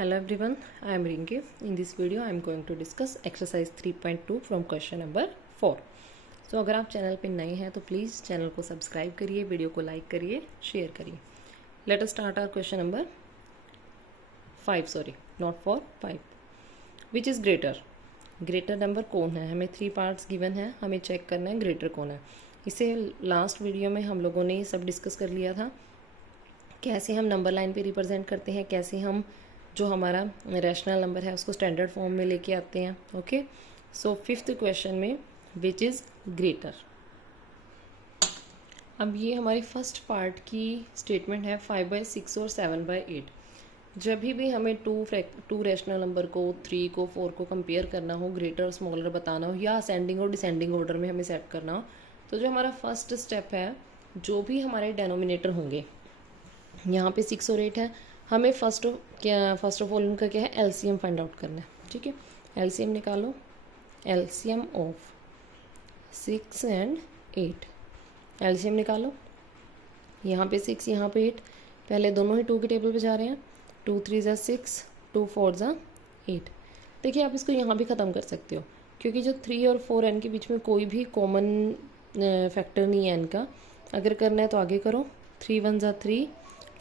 Hello everyone, I am Rinki. In this video I am going to discuss exercise 3.2 from question number 4. So अगर आप channel पे नए हैं तो please channel को सब्सक्राइब करिए, वीडियो को लाइक करिए, शेयर करिए. Let us start our question number 5, not 4, 5. Which is greater? Greater number कौन है? हमें 3 पार्ट्स गिवन है, हमें चेक करना है ग्रेटर कौन है. इसे लास्ट वीडियो में हम लोगों ने ये सब डिस्कस कर लिया था, कैसे हम नंबर लाइन पे रिप्रेजेंट करते हैं, कैसे हम जो हमारा रैशनल नंबर है उसको स्टैंडर्ड फॉर्म में लेके आते हैं. ओके, सो 5th क्वेश्चन में विच इज़ ग्रेटर. अब ये हमारी फर्स्ट पार्ट की स्टेटमेंट है 5/6 और 7/8. जब भी हमें टू रैशनल नंबर को 3 को 4 को कंपेयर करना हो, ग्रेटर और स्मॉलर बताना हो या असेंडिंग और डिसेंडिंग ऑर्डर में हमें सेट करना हो, तो जो हमारा फर्स्ट स्टेप है, जो भी हमारे डेनोमिनेटर होंगे, यहाँ पे 6 और 8 है, हमें फर्स्ट ऑफ ऑल उनका क्या है, एलसीएम फाइंड आउट करना है. ठीक है, एलसीएम निकालो. LCM of 6 and 8. एलसीएम निकालो. यहाँ पे 6, यहाँ पे 8. पहले दोनों ही 2 के टेबल पे जा रहे हैं. 2 3 ज़ा 6, 2 4 ज़ा 8. देखिए, आप इसको यहाँ भी ख़त्म कर सकते हो, क्योंकि जो 3 और 4 एन के बीच में कोई भी कॉमन फैक्टर नहीं है एन का. अगर करना है तो आगे करो. 3 1 ज़ा 3,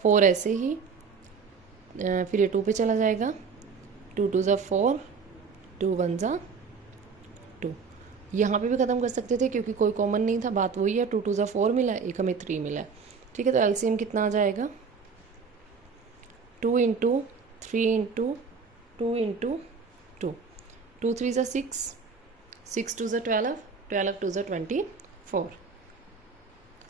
4 ऐसे ही, फिर ये 2 पे चला जाएगा. 2 2 ज़ा 4, 2 1 ज़ा 2. यहाँ पे भी ख़त्म कर सकते थे क्योंकि कोई कॉमन नहीं था. बात वही है, 2 2 ज़ा 4 मिला है, एक हमें 3 मिला है. ठीक है, तो एलसीएम कितना आ जाएगा? 2 इंटू 3 इंटू 2 इंटू 2. 2 3 ज़ा 6, 6 2 ज़ा 12, 12 2 ज़ा 24.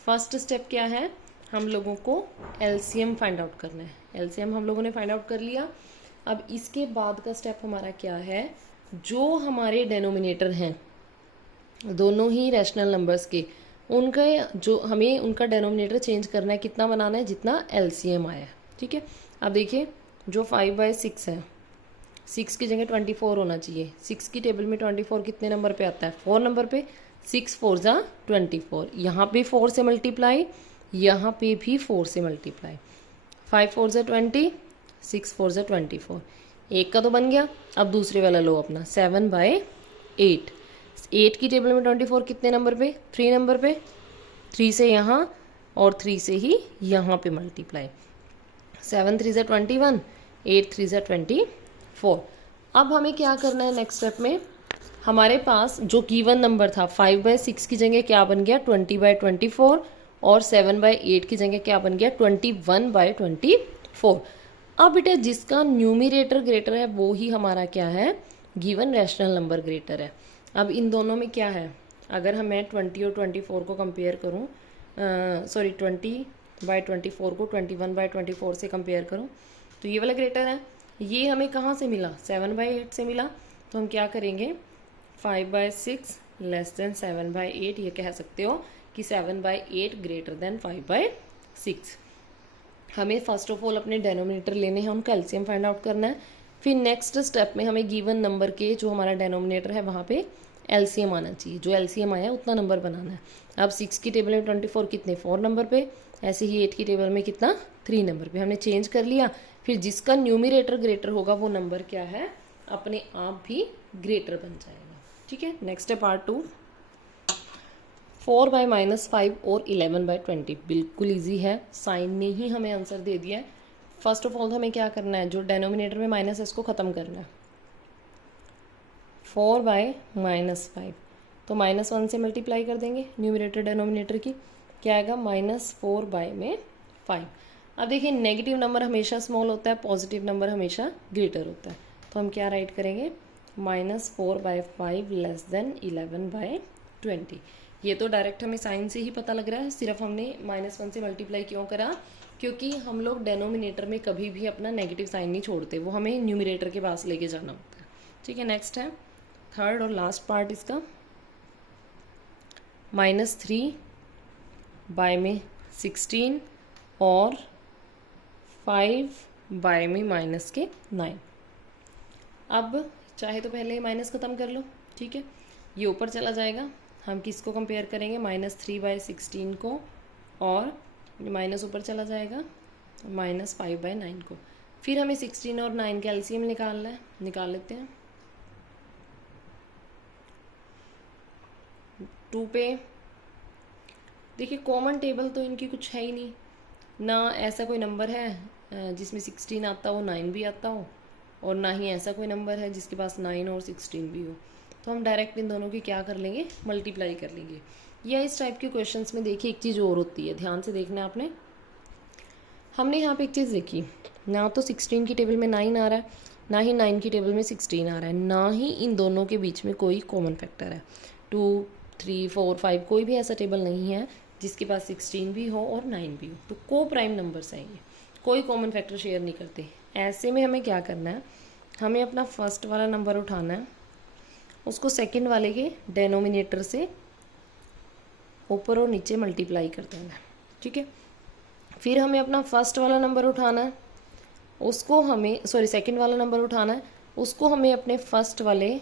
फर्स्ट स्टेप क्या है? हम लोगों को एलसीएम फाइंड आउट करना है. एलसीएम हम लोगों ने फाइंड आउट कर लिया. अब इसके बाद का स्टेप हमारा क्या है? जो हमारे डेनोमिनेटर हैं दोनों ही रैशनल नंबर्स के, उनका जो हमें उनका डेनोमिनेटर चेंज करना है, कितना बनाना है? जितना एलसीएम आया. ठीक है, अब देखिए, जो 5/6 है, 6 की जगह 24 होना चाहिए. 6 की टेबल में 24 कितने नंबर पे आता है? 4 नंबर पे. 6 4 ज़ा 24. यहाँ पे 4 से मल्टीप्लाई, यहाँ पे भी 4 से मल्टीप्लाई. 5 4 ज़ा 20, 6 4 ज़ा 24. एक का तो बन गया. अब दूसरे वाला लो अपना, 7/8. 8 की टेबल में 24 कितने नंबर पे? 3 नंबर पे. 3 से यहाँ और 3 से ही यहाँ पे मल्टीप्लाई. 7 3 ज़ा 21, 8 3 ज़ा 24. अब हमें क्या करना है नेक्स्ट स्टेप में? हमारे पास जो गिवन नंबर था 5/6 की जगह क्या बन गया? 20/24. और 7/8 की जगह क्या बन गया? 21/24. अब बेटा, जिसका न्यूमिरेटर ग्रेटर है वो ही हमारा क्या है? गिवन रैशनल नंबर ग्रेटर है. अब इन दोनों में क्या है? अगर मैं 20 और 24 को कंपेयर करूँ, 20/24 को 21/24 से कंपेयर करूँ, तो ये वाला ग्रेटर है. ये हमें कहाँ से मिला? 7/8 से मिला. तो हम क्या करेंगे? 5/6 लेस देन 7/8, ये कह सकते हो कि 7/8 ग्रेटर देन 5/6. हमें फर्स्ट ऑफ ऑल अपने डेनोमिनेटर लेने हैं, उनका एलसीएम फाइंड आउट करना है. फिर नेक्स्ट स्टेप में हमें गिवन नंबर के जो हमारा डेनोमिनेटर है वहाँ पे एलसीएम आना चाहिए. जो एलसीएम आया उतना नंबर बनाना है. अब 6 की टेबल में 24 कितने? 4 नंबर पे. ऐसे ही 8 की टेबल में कितना? 3 नंबर पे. हमने चेंज कर लिया. फिर जिसका न्यूमिरेटर ग्रेटर होगा वो नंबर क्या है? अपने आप भी ग्रेटर बन जाएगा. ठीक है, नेक्स्ट है पार्ट 2. 4/-5 और 11/20. बिल्कुल ईजी है, साइन ने ही हमें आंसर दे दिया है. फर्स्ट ऑफ ऑल हमें क्या करना है? जो डेनोमिनेटर में माइनस है इसको ख़त्म करना है. 4/-5, तो -1 से मल्टीप्लाई कर देंगे न्यूमिरेटर डेनोमिनेटर की. क्या आएगा? -4/5. अब देखिए, नेगेटिव नंबर हमेशा स्मॉल होता है, पॉजिटिव नंबर हमेशा ग्रेटर होता है. तो हम क्या राइट करेंगे? -4/5 लेस देन 11/20. ये तो डायरेक्ट हमें साइन से ही पता लग रहा है. सिर्फ हमने -1 से मल्टीप्लाई क्यों करा? क्योंकि हम लोग डेनोमिनेटर में कभी भी अपना नेगेटिव साइन नहीं छोड़ते, वो हमें न्यूमिरेटर के पास लेके जाना होता है. ठीक है, नेक्स्ट है थर्ड और लास्ट पार्ट इसका. -3/16 और 5/-9. अब चाहे तो पहले माइनस ख़त्म कर लो. ठीक है, ये ऊपर चला जाएगा. हम किसको कंपेयर करेंगे? -3/16 को, और माइनस ऊपर चला जाएगा, -5/9 को. फिर हमें 16 और 9 का एलसीएम निकालना है, निकाल लेते हैं। 2 पे देखिए कॉमन टेबल तो इनकी कुछ है ही नहीं, ना ऐसा कोई नंबर है जिसमें 16 आता हो 9 भी आता हो, और ना ही ऐसा कोई नंबर है जिसके पास 9 और 16 भी हो। तो हम डायरेक्ट इन दोनों की क्या कर लेंगे, मल्टीप्लाई कर लेंगे। या इस टाइप के क्वेश्चंस में देखिए एक चीज़ और होती है, ध्यान से देखना आपने। हमने यहाँ पे एक चीज़ देखी, ना तो 16 की टेबल में 9 आ रहा है, ना ही 9 की टेबल में 16 आ रहा है, ना ही इन दोनों के बीच में कोई कॉमन फैक्टर है। 2, 3, 4, 5 कोई भी ऐसा टेबल नहीं है जिसके पास 16 भी हो और 9 भी हो। तो को प्राइम नंबर्स हैं ये, कोई कॉमन फैक्टर शेयर नहीं करते। ऐसे में हमें क्या करना है, हमें अपना फर्स्ट वाला नंबर उठाना है, उसको सेकंड वाले के डेनोमिनेटर से ऊपर और नीचे मल्टीप्लाई कर देना है, ठीक है। फिर हमें अपना फर्स्ट वाला नंबर उठाना है, उसको हमें सेकंड वाला नंबर उठाना है, उसको हमें अपने फर्स्ट वाले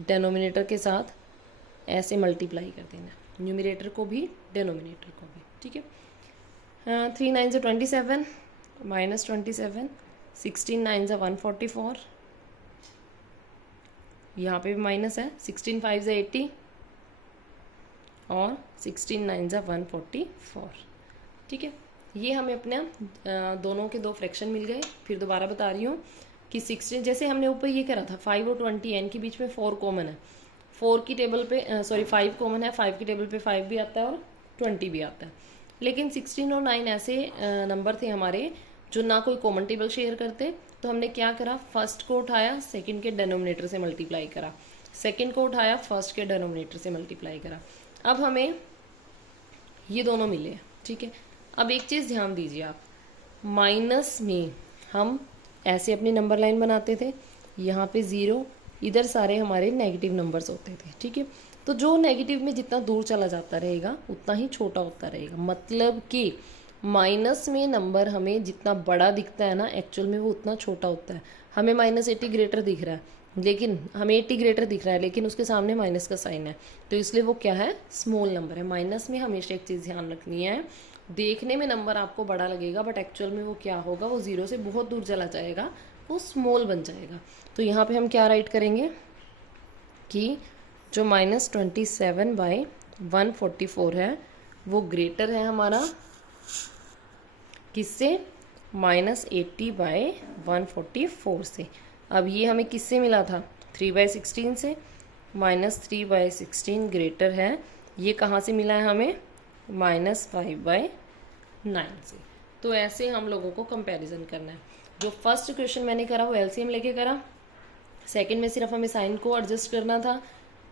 डेनोमिनेटर के साथ ऐसे मल्टीप्लाई कर देना है, न्यूमरेटर को भी डेनोमिनेटर को भी, ठीक है। 3 9 से 27 माइनस 27, 16 9 से 144, यहाँ पे भी माइनस है, 16 5 से 80 और 16 9 से 144, ठीक है। ये हमें अपने दोनों के दो फ्रैक्शन मिल गए। फिर दोबारा बता रही हूँ कि 16 जैसे हमने ऊपर ये करा था 5 और 20 एन के बीच में 4 कॉमन है, 4 की टेबल पे 5 कॉमन है, 5 की टेबल पे 5 भी आता है और 20 भी आता है। लेकिन 16 और 9 ऐसे नंबर थे हमारे जो ना कोई कॉमन टेबल शेयर करते, तो हमने क्या करा, फर्स्ट को उठाया सेकंड के डेनोमिनेटर से मल्टीप्लाई करा, सेकंड को उठाया फर्स्ट के डेनोमिनेटर से मल्टीप्लाई करा। अब हमें ये दोनों मिले, ठीक है। अब एक चीज़ ध्यान दीजिए आप, माइनस में हम ऐसे अपनी नंबर लाइन बनाते थे, यहाँ पे 0, इधर सारे हमारे नेगेटिव नंबर्स होते थे, ठीक है। तो जो नेगेटिव में जितना दूर चला जाता रहेगा उतना ही छोटा होता रहेगा, मतलब कि माइनस में नंबर हमें जितना बड़ा दिखता है ना, एक्चुअल में वो उतना छोटा होता है। हमें -80 ग्रेटर दिख रहा है, लेकिन हमें 80 ग्रेटर दिख रहा है, लेकिन उसके सामने माइनस का साइन है, तो इसलिए वो क्या है, स्मॉल नंबर है। माइनस में हमेशा एक चीज़ ध्यान रखनी है, देखने में नंबर आपको बड़ा लगेगा बट एक्चुअल में वो क्या होगा, वो 0 से बहुत दूर चला जाएगा, वो स्मॉल बन जाएगा। तो यहाँ पे हम क्या राइट करेंगे कि जो -27/144 है वो ग्रेटर है हमारा किससे, -80/144 से। अब ये हमें किससे मिला था, 3/16 से। -3/16 ग्रेटर है, ये कहाँ से मिला है हमें, -5/9 से। तो ऐसे हम लोगों को कंपैरिजन करना है। जो फर्स्ट क्वेश्चन मैंने करा वो एलसीएम लेके करा, सेकंड में सिर्फ हमें साइन को एडजस्ट करना था,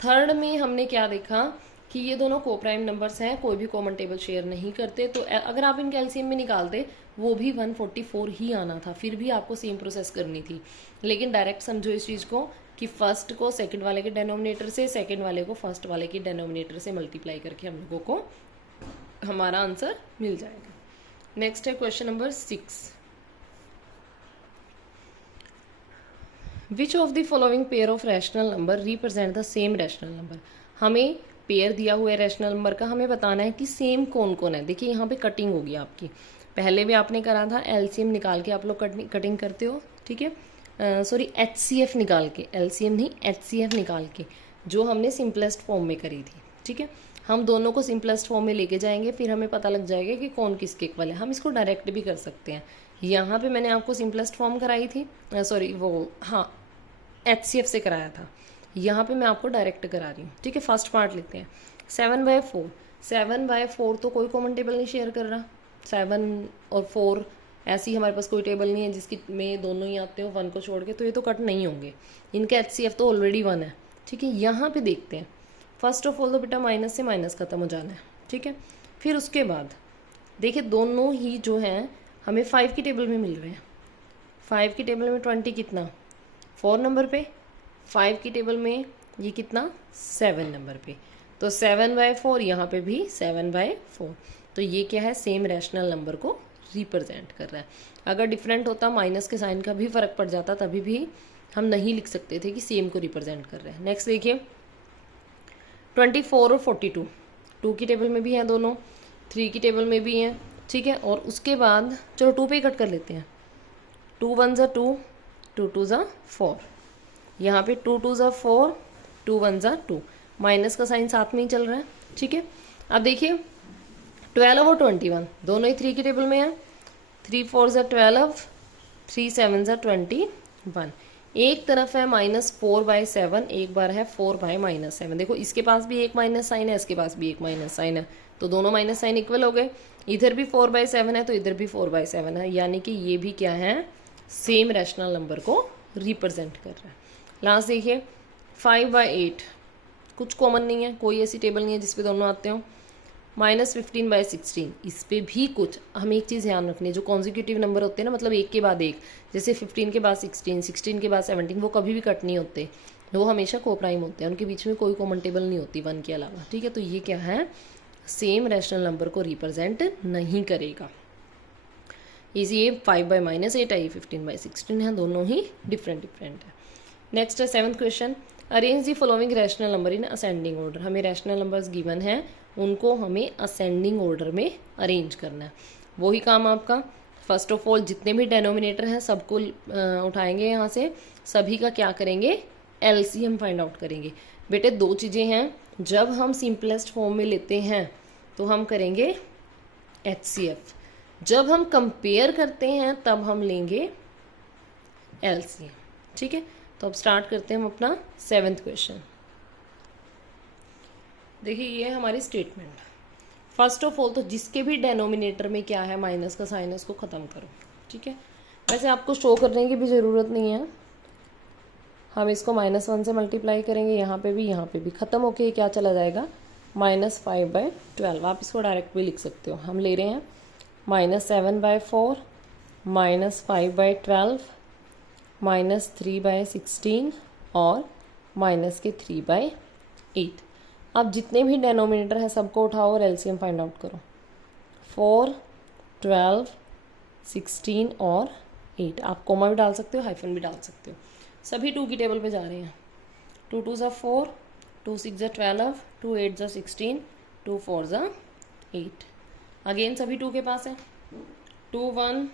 थर्ड में हमने क्या देखा कि ये दोनों को प्राइम नंबर्स हैं, कोई भी कॉमन टेबल शेयर नहीं करते, तो अगर आप इनके एलसीएम में निकालते वो भी 144 ही आना था, फिर भी आपको सेम प्रोसेस करनी थी। लेकिन डायरेक्ट समझो इस चीज़ को कि फर्स्ट को सेकंड वाले के डेनोमिनेटर से, सेकंड वाले को फर्स्ट वाले के डेनोमिनेटर से मल्टीप्लाई करके हम लोगों को हमारा आंसर मिल जाएगा। नेक्स्ट है question number 6। Which of the following pair of rational number represent the same rational number. हमें पेयर दिया हुआ है रैशनल नंबर का, हमें बताना है कि सेम कौन कौन है। देखिए यहाँ पे कटिंग होगी आपकी, पहले भी आपने करा था, एलसीएम निकाल के आप लोग कटिंग करते हो, ठीक है। एचसीएफ निकाल के, एलसीएम नहीं एचसीएफ निकाल के, जो हमने सिंपलेस्ट फॉर्म में करी थी, ठीक है। हम दोनों को सिंपलेस्ट फॉर्म में लेके जाएंगे, फिर हमें पता लग जाएगा कि कौन किसके इक्वल है। हम इसको डायरेक्ट भी कर सकते हैं। यहाँ पे मैंने आपको सिंपलेस्ट फॉर्म कराई थी, एचसीएफ से कराया था, यहाँ पे मैं आपको डायरेक्ट करा रही हूँ, ठीक है। फर्स्ट पार्ट लेते हैं, 7/4। 7/4 तो कोई कॉमन टेबल नहीं शेयर कर रहा, 7 और 4 ऐसी हमारे पास कोई टेबल नहीं है जिसकी में दोनों ही आते हो 1 को छोड़ के, तो ये तो कट नहीं होंगे, इनका एचसीएफ तो ऑलरेडी 1 है, ठीक है। यहाँ पे देखते हैं, फर्स्ट ऑफ ऑल तो बेटा माइनस से माइनस खत्म हो जाना है, ठीक है। फिर उसके बाद देखिए दोनों ही जो हैं हमें 5 की टेबल में मिल रहे हैं। 5 की टेबल में 20 कितना, 4 नंबर पे, 5 की टेबल में ये कितना, 7 नंबर पे, तो 7/4 यहाँ पे भी 7/4। तो ये क्या है, सेम रैशनल नंबर को रिप्रेजेंट कर रहा है। अगर डिफरेंट होता, माइनस के साइन का भी फर्क पड़ जाता, तभी भी हम नहीं लिख सकते थे कि सेम को रिप्रेजेंट कर रहे हैं। नेक्स्ट देखिए 24 और 42, 2 की टेबल में भी हैं दोनों, 3 की टेबल में भी हैं, ठीक है। और उसके बाद चलो 2 पे ही कट कर लेते हैं, 2 1 ज़ा 2, 2 2 ज़ा 4, यहाँ पे 2 2 ज़ा 4, 2 1 ज़ा 2, माइनस का साइन साथ में ही चल रहा है, ठीक है। अब देखिए 12 और 21 दोनों ही 3 की टेबल में है, 3 4 ज़ा 12, 3 7 ज़ा 21, एक तरफ है -4/7, एक बार है 4/-7। देखो इसके पास भी एक माइनस साइन है, इसके पास भी एक माइनस साइन है, तो दोनों माइनस साइन इक्वल हो गए। इधर भी 4/7 है तो इधर भी 4/7 है, यानी कि ये भी क्या है, सेम रैशनल नंबर को रिप्रेजेंट कर रहा है। लास्ट देखिए 5/8, कुछ कॉमन नहीं है, कोई ऐसी टेबल नहीं है जिसपे दोनों आते हो। -15/16, इस पे भी कुछ हमें एक चीज़ ध्यान रखनी है, जो कॉन्जिक्यूटिव नंबर होते हैं ना, मतलब एक के बाद एक, जैसे 15 के बाद 16, 16 के बाद 17, वो कभी भी कट नहीं होते, वो हमेशा कोप्राइम होते हैं, उनके बीच में कोई कॉमन टेबल नहीं होती 1 के अलावा, ठीक है। तो ये क्या है, सेम रैशनल नंबर को रिप्रेजेंट नहीं करेगा। ये 5/-8 है, ये 15/16 है, दोनों ही डिफरेंट है। नेक्स्ट है 7th question, arrange the following rational number in ascending order. हमें रैशनल नंबर्स गिवन हैं, उनको हमें असेंडिंग ऑर्डर में अरेंज करना है। वही काम आपका, फर्स्ट ऑफ ऑल जितने भी डेनोमिनेटर हैं सबको उठाएंगे यहाँ से, सभी का क्या करेंगे, एलसीएम फाइंड आउट करेंगे। बेटे दो चीज़ें हैं, जब हम सिंपलेस्ट फॉर्म में लेते हैं तो हम करेंगे एचसीएफ, जब हम कंपेयर करते हैं तब हम लेंगे एलसीएम, ठीक है। तो अब स्टार्ट करते हैं हम अपना 7th क्वेश्चन। देखिए ये है हमारी स्टेटमेंट। फर्स्ट ऑफ ऑल तो जिसके भी डेनोमिनेटर में क्या है माइनस का साइन है उसको ख़त्म करो, ठीक है। वैसे आपको शो करने की भी ज़रूरत नहीं है, हम इसको -1 से मल्टीप्लाई करेंगे, यहाँ पे भी ख़त्म होके क्या चला जाएगा, -5/12। आप इसको डायरेक्ट भी लिख सकते हो। हम ले रहे हैं -7/4, -5/12, -3/16 और -3/8। अब जितने भी डेनोमिनेटर हैं सबको उठाओ और एलसीएम फाइंड आउट करो। 4, 12, 16 और 8। आप कोमा भी डाल सकते हो, हाइफन भी डाल सकते हो। सभी 2 की टेबल पे जा रहे हैं। 2 2 ज़ा 4, 2 6 ज़ा 12, 2 8 ज़ा 16, 2 4 ज़ा 8। अगेन सभी 2 के पास है। 2 1,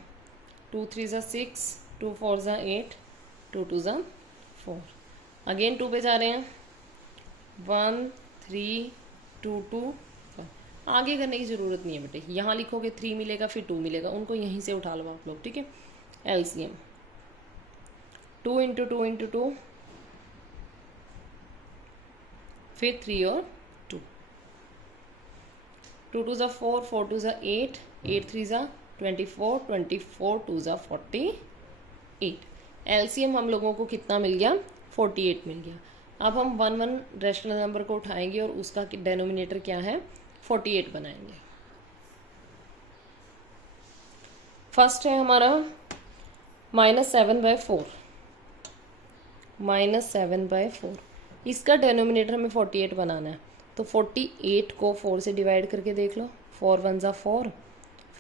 2 3 ज़ा 6, 2 4 ज़ा 8, 2 2 ज़ा 4। अगेन 2 पे जा रहे हैं। 1 3 2 2 1। आगे करने की ज़रूरत नहीं है बेटे, यहाँ लिखोगे 3 मिलेगा फिर 2 मिलेगा, उनको यहीं से उठा लो आप लोग, ठीक है। एलसीएम 2 × 2 × 2, फिर 3 और 2। 2 2 ज़ा 4, 4 2 ज़ा 8, 8 3 ज़ा 24, 24 2 ज़ा 48। एलसीएम हम लोगों को कितना मिल गया, 48 मिल गया। अब हम 1 1 रैशनल नंबर को उठाएंगे और उसका डेनोमिनेटर क्या है, 48 बनाएंगे। फर्स्ट है हमारा -7/4, -7/4, इसका डेनोमिनेटर हमें 48 बनाना है। तो 48 को 4 से डिवाइड करके देख लो। 4 1 ज़ा 4,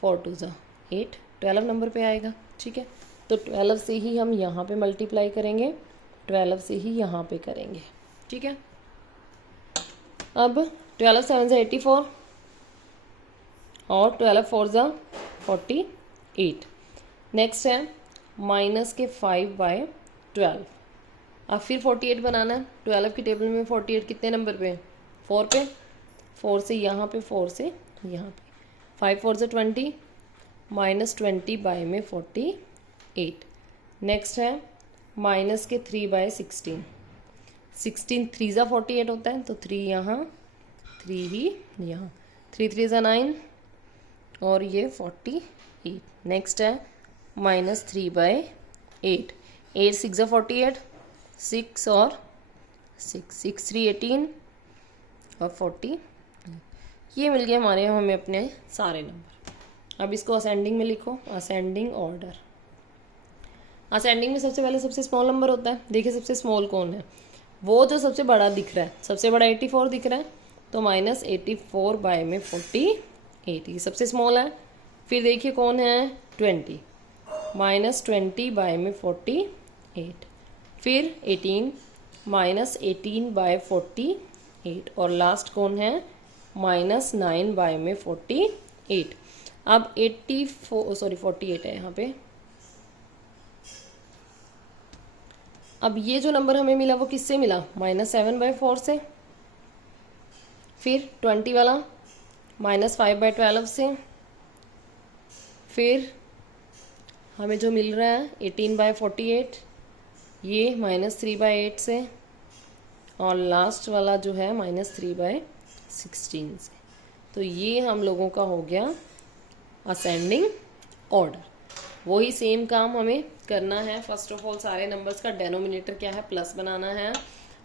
4 2 ज़ा 8, 12 नंबर पे आएगा, ठीक है। तो 12 से ही हम यहाँ पे मल्टीप्लाई करेंगे, 12 से ही यहाँ पे करेंगे, ठीक है। अब 12 7 ज़ा 84 और 12 4 ज़ा 48। नेक्स्ट है माइनस के 5/12। अब फिर 48 बनाना है। 12 की टेबल में 48 कितने नंबर पे, 4 पे, 4 से यहाँ पे, 4 से यहाँ पे। 5 4 ज़ा 20, -20/48। नेक्स्ट है माइनस के 3/16। 16 3 ज़ा 48 होता है, तो 3 यहाँ, 3 ही यहाँ, 3 3 ज़ा 9 और ये 48। नेक्स्ट है -3/8। 8 6 ज़ा 48, 6 और 6, 6 3 18 और 40। ये मिल गया हमारे हमें अपने सारे नंबर। अब इसको असेंडिंग में लिखो, असेंडिंग ऑर्डर। असेंडिंग में सबसे पहले सबसे स्मॉल नंबर होता है। देखिए सबसे स्मॉल कौन है, वो जो सबसे बड़ा दिख रहा है, सबसे बड़ा 84 दिख रहा है, तो -84/48, ये सबसे स्मॉल है। फिर देखिए कौन है, 20, -20/48। फिर 18, -18/48। और लास्ट कौन है, -9/48। अब 48 है यहाँ पे, अब ये जो नंबर हमें मिला वो किससे मिला, -7/4 से। फिर 20 वाला -5/12 से। फिर हमें जो मिल रहा है 18/48, ये -3/8 से। और लास्ट वाला जो है -3/16 से। तो ये हम लोगों का हो गया असेंडिंग ऑर्डर। वही सेम काम हमें करना है। फर्स्ट ऑफ ऑल सारे नंबर्स का डेनोमिनेटर क्या है, प्लस बनाना है।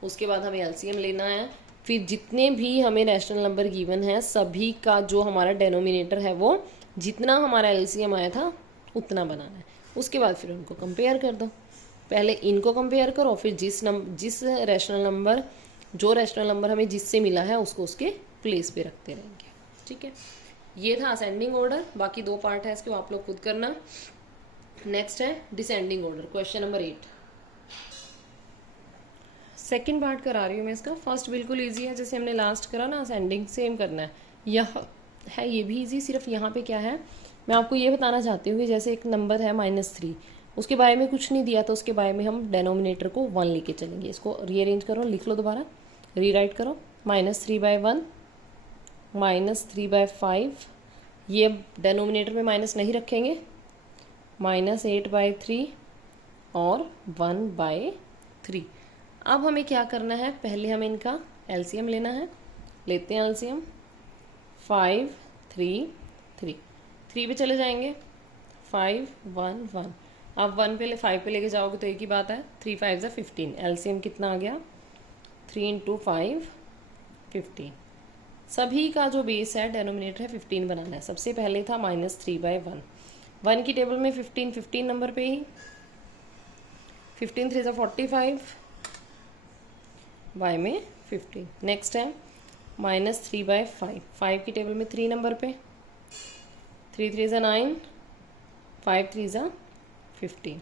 उसके बाद हमें एलसीएम लेना है। फिर जितने भी हमें रैशनल नंबर गिवन है सभी का जो हमारा डेनोमिनेटर है वो जितना हमारा एलसीएम आया था उतना बनाना है। उसके बाद फिर उनको कंपेयर कर दो। पहले इनको कंपेयर करो, फिर जिस रैशनल नंबर जो रैशनल नंबर हमें जिससे मिला है उसको उसके प्लेस पे रखते रहेंगे। ठीक है, ये था असेंडिंग ऑर्डर। बाकी 2 पार्ट है इसके, आप लोग खुद करना। नेक्स्ट है descending order, question number 8। Second part करा रही हूँ मैं इसका। फर्स्ट बिल्कुल इजी है, जैसे हमने लास्ट करा ना, असेंडिंग सेम करना है। यह है ये भी इजी, सिर्फ यहाँ पे क्या है मैं आपको ये बताना चाहती हूँ कि जैसे एक नंबर है -3, उसके बारे में कुछ नहीं दिया तो उसके बारे में हम डेनोमिनेटर को 1 लेके चलेंगे। इसको रीअरेंज करो, लिख लो दोबारा, रीराइट करो। -3/1, -3/5, ये डेनोमिनेटर में माइनस नहीं रखेंगे, -8/3 और 1/3। अब हमें क्या करना है, पहले हमें इनका एलसीएम लेना है। लेते हैं एलसीएम। 5 3 3 3 पे चले जाएंगे, 5 1 1। आप 1 पे 5 पे लेके जाओगे तो एक ही बात है, 3 5 15। एलसीएम कितना आ गया, 3 × 5 15। सभी का जो बेस है डेनोमिनेटर है 15 बनाना है। सबसे पहले था -3/1। 1 की टेबल में 15 नंबर पे ही 15 3 45, y में 15। नेक्स्ट है -3/5। 5 की टेबल में 3 नंबर पे 3 3 9, 5 3 15।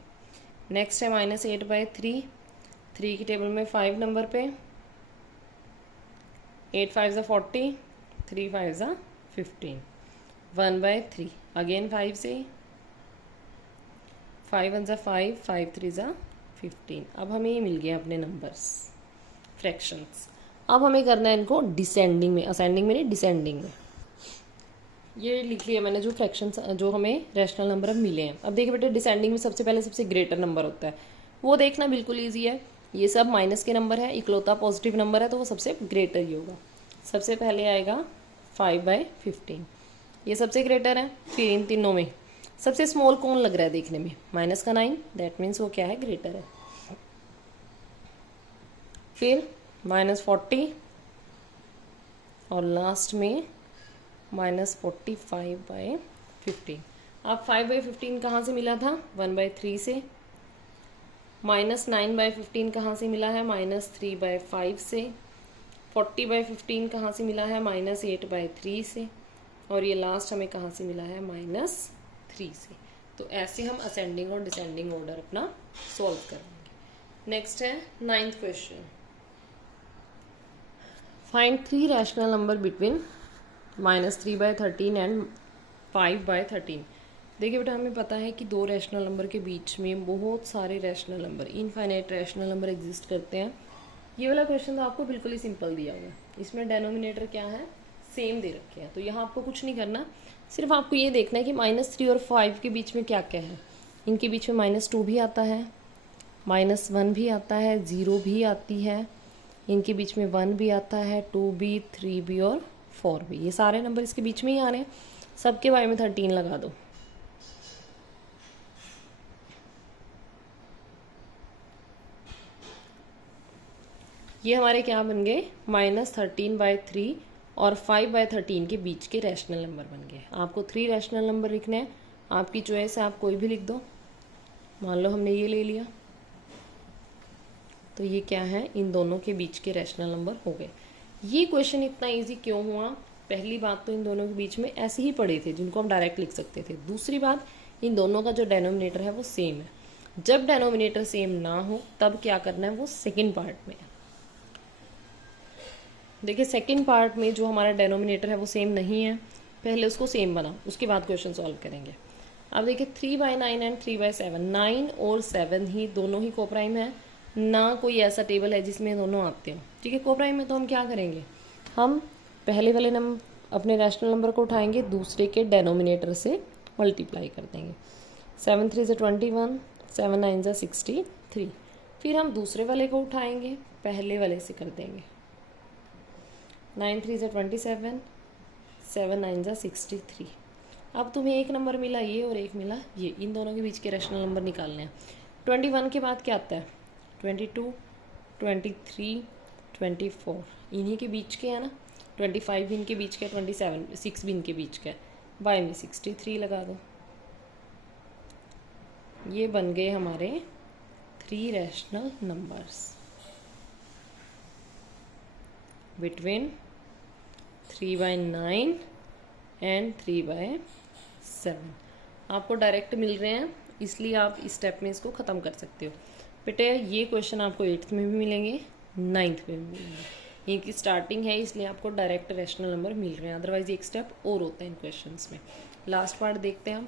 नेक्स्ट है -8/3। 3 की टेबल में 5 नंबर पे 8 5 40, 3 5 15। 1/3 अगेन 5 से 5 1 5, 5 3 15। अब हमें ये मिल गया अपने नंबर्स फ्रैक्शंस। अब हमें करना है इनको डिसेंडिंग में, असेंडिंग में नहीं डिसेंडिंग में। ये लिख लिया मैंने जो फ्रैक्शंस जो हमें रैशनल नंबर अब मिले हैं। अब देखिए बेटे, डिसेंडिंग में सबसे पहले सबसे ग्रेटर नंबर होता है, वो देखना बिल्कुल ईजी है। ये सब माइनस के नंबर है, इकलौता पॉजिटिव नंबर है तो वो सबसे ग्रेटर ही होगा। सबसे पहले आएगा 5/15, ये सबसे ग्रेटर है। फिर इन तीनों में सबसे स्मॉल कौन लग रहा है देखने में, -9, दैट मीन्स वो क्या है, ग्रेटर है। फिर -40 और लास्ट में -45/15। अब 5/15 कहाँ से मिला था, 1/3 से। -9/15 कहाँ से मिला है, -3/5 से। 40/15 कहाँ से मिला है, -8/3 से। और ये लास्ट हमें कहाँ से मिला है, -3 से। तो ऐसे हम असेंडिंग और डिसेंडिंग ऑर्डर अपना सॉल्व करेंगे। नेक्स्ट है 9th question. Find 3 rational number between -3/13 and 5/13। देखिए बेटा, हमें पता है कि 2 रैशनल नंबर के बीच में बहुत सारे rational number, infinite rational number exist करते हैं। ये वाला क्वेश्चन तो आपको बिल्कुल ही सिंपल दिया हुआ है। इसमें डेनोमिनेटर क्या है, सेम दे रखे हैं। तो यहाँ आपको कुछ नहीं करना, सिर्फ आपको ये देखना है कि -3 और 5 के बीच में क्या क्या है। इनके बीच में -2 भी आता है, -1 भी आता है, 0 भी आती है। इनके बीच में 1 भी आता है, 2 भी, 3 भी और 4 भी। ये सारे नंबर इसके बीच में ही आ रहे हैं। सबके बारे में 13 लगा दो। ये हमारे क्या बन गए, -13/3 और 5/13 के बीच के रैशनल नंबर बन गए। आपको 3 रैशनल नंबर लिखने हैं, आपकी चॉइस है, आप कोई भी लिख दो। मान लो हमने ये ले लिया, तो ये क्या है, इन दोनों के बीच के रैशनल नंबर हो गए। ये क्वेश्चन इतना इजी क्यों हुआ, पहली बात तो इन दोनों के बीच में ऐसे ही पड़े थे जिनको हम डायरेक्ट लिख सकते थे। दूसरी बात, इन दोनों का जो डेनोमिनेटर है वो सेम है। जब डेनोमिनेटर सेम ना हो तब क्या करना है, वो सेकेंड पार्ट में है। देखिए सेकेंड पार्ट में जो हमारा डेनोमिनेटर है वो सेम नहीं है, पहले उसको सेम बना, उसके बाद क्वेश्चन सॉल्व करेंगे। अब देखिए 3/9 एंड 3/7, 9 और 7 ही दोनों ही कोप्राइम है। ना कोई ऐसा टेबल है जिसमें दोनों आते हो। ठीक है, कोप्राइम में तो हम क्या करेंगे, हम पहले वाले नंबर अपने रैशनल नंबर को उठाएंगे, दूसरे के डेनोमिनेटर से मल्टीप्लाई कर देंगे। 7 3 ज़ा 21, 7 9 ज़ा 63। फिर हम दूसरे वाले को उठाएंगे, पहले वाले से कर देंगे। 9 3 ज़ा 27, 7 9 ज़ा 63। अब तुम्हें एक नंबर मिला ये और एक मिला ये, इन दोनों के बीच के रैशनल नंबर निकालने हैं। 21 के बाद क्या आता है, 22, 23, 24, इन्हीं के बीच के है ना। 25 भी इनके बीच का, 27 6 भी इनके बीच का है, बाय में 63 लगा दो। ये बन गए हमारे 3 रैशनल नंबर्स बिटवीन 3/9 एंड 3/7। आपको डायरेक्ट मिल रहे हैं, इसलिए आप इस स्टेप में इसको ख़त्म कर सकते हो। बेटे ये क्वेश्चन आपको 8th में भी मिलेंगे, 9th में भी मिलेंगे। ये की स्टार्टिंग है, इसलिए आपको डायरेक्ट रैशनल नंबर मिल रहे हैं, अदरवाइज एक स्टेप और होता है इन क्वेश्चंस में। लास्ट पार्ट देखते हैं हम।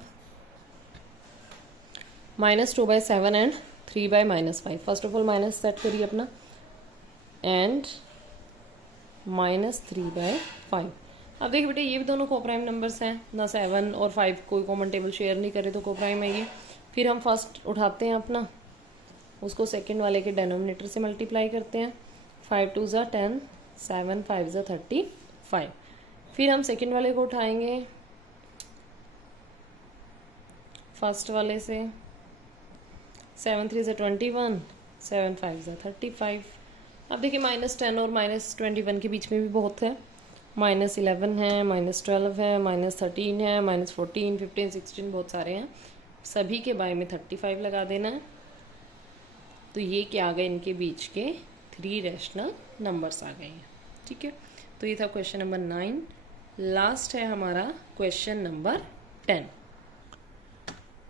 -2/7 and 3/-5। First of all minus set करिए अपना, एंड -3/5। अब देखिए बेटे ये भी दोनों कोप्राइम नंबर्स हैं ना, 7 और 5 कोई कॉमन टेबल शेयर नहीं करे तो कोप्राइम है ये। फिर हम फर्स्ट उठाते हैं अपना, उसको सेकंड वाले के डेनोमिनेटर से मल्टीप्लाई करते हैं। 5 2 ज़ा 10, 7 5 ज़ा 35। फिर हम सेकंड वाले को उठाएंगे फर्स्ट वाले से, 7 3 ज़ा 21, 7 5 ज़ा 35। अब देखिए -10 और -21 के बीच में भी बहुत है, -11 है, -12 है, -13 है, -14, 15, 16 बहुत सारे हैं। सभी के बाय में 35 लगा देना है। तो ये क्या आ गए, इनके बीच के 3 रैशनल नंबर्स आ गए हैं। ठीक है, तो ये था क्वेश्चन नंबर 9। लास्ट है हमारा question number 10।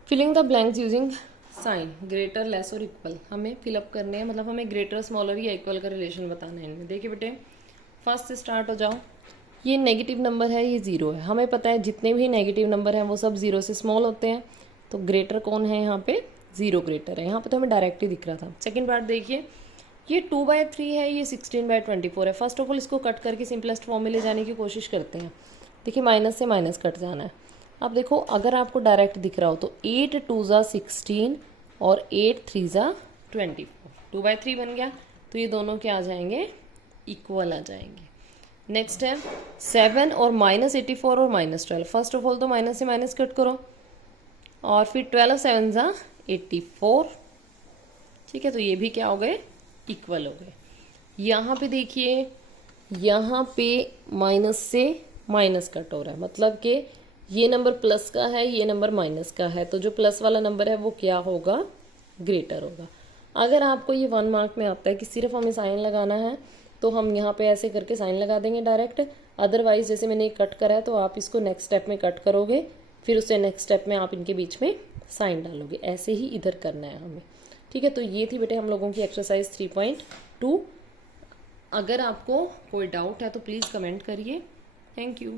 Filling the blanks using sign greater, less और इक्वल हमें फिलअप करने हैं, मतलब हमें ग्रेटर, स्मॉलर या इक्वल का रिलेशन बताना है इनमें। देखिए बेटे फर्स्ट से स्टार्ट हो जाओ। ये नेगेटिव नंबर है, ये 0 है। हमें पता है जितने भी नेगेटिव नंबर हैं वो सब 0 से स्मॉल होते हैं, तो ग्रेटर कौन है यहाँ पे, 0 ग्रेटर है। यहाँ पे तो हमें डायरेक्ट ही दिख रहा था। सेकेंड पार्ट देखिए, ये 2/3 है, ये 16/24 है। फर्स्ट ऑफ ऑल इसको कट करके सिंपलेस्ट फॉर्म में ले जाने की कोशिश करते हैं। देखिए माइनस से माइनस कट जाना है। अब देखो अगर आपको डायरेक्ट दिख रहा हो तो 8 2 ज़ा 16 और 8 3 ज़ा 24, 2/3 बन गया। तो ये दोनों क्या आ जाएंगे, इक्वल आ जाएंगे। नेक्स्ट है 7 और -84 और -12। फर्स्ट ऑफ ऑल तो माइनस से माइनस कट करो, और फिर 12 7 ज़ा 84। ठीक है, तो ये भी क्या हो गए, इक्वल हो गए। यहाँ पे देखिए, यहाँ पे माइनस से माइनस कट हो रहा है, मतलब कि ये नंबर प्लस का है, ये नंबर माइनस का है, तो जो प्लस वाला नंबर है वो क्या होगा, ग्रेटर होगा। अगर आपको ये 1 मार्क में आता है कि सिर्फ हमें साइन लगाना है, तो हम यहाँ पे ऐसे करके साइन लगा देंगे डायरेक्ट। अदरवाइज जैसे मैंने कट करा है तो आप इसको नेक्स्ट स्टेप में कट करोगे, फिर उससे नेक्स्ट स्टेप में आप इनके बीच में साइन डालोगे। ऐसे ही इधर करना है हमें। ठीक है, तो ये थी बेटे हम लोगों की एक्सरसाइज 3.2। अगर आपको कोई डाउट है तो प्लीज़ कमेंट करिए। Thank you.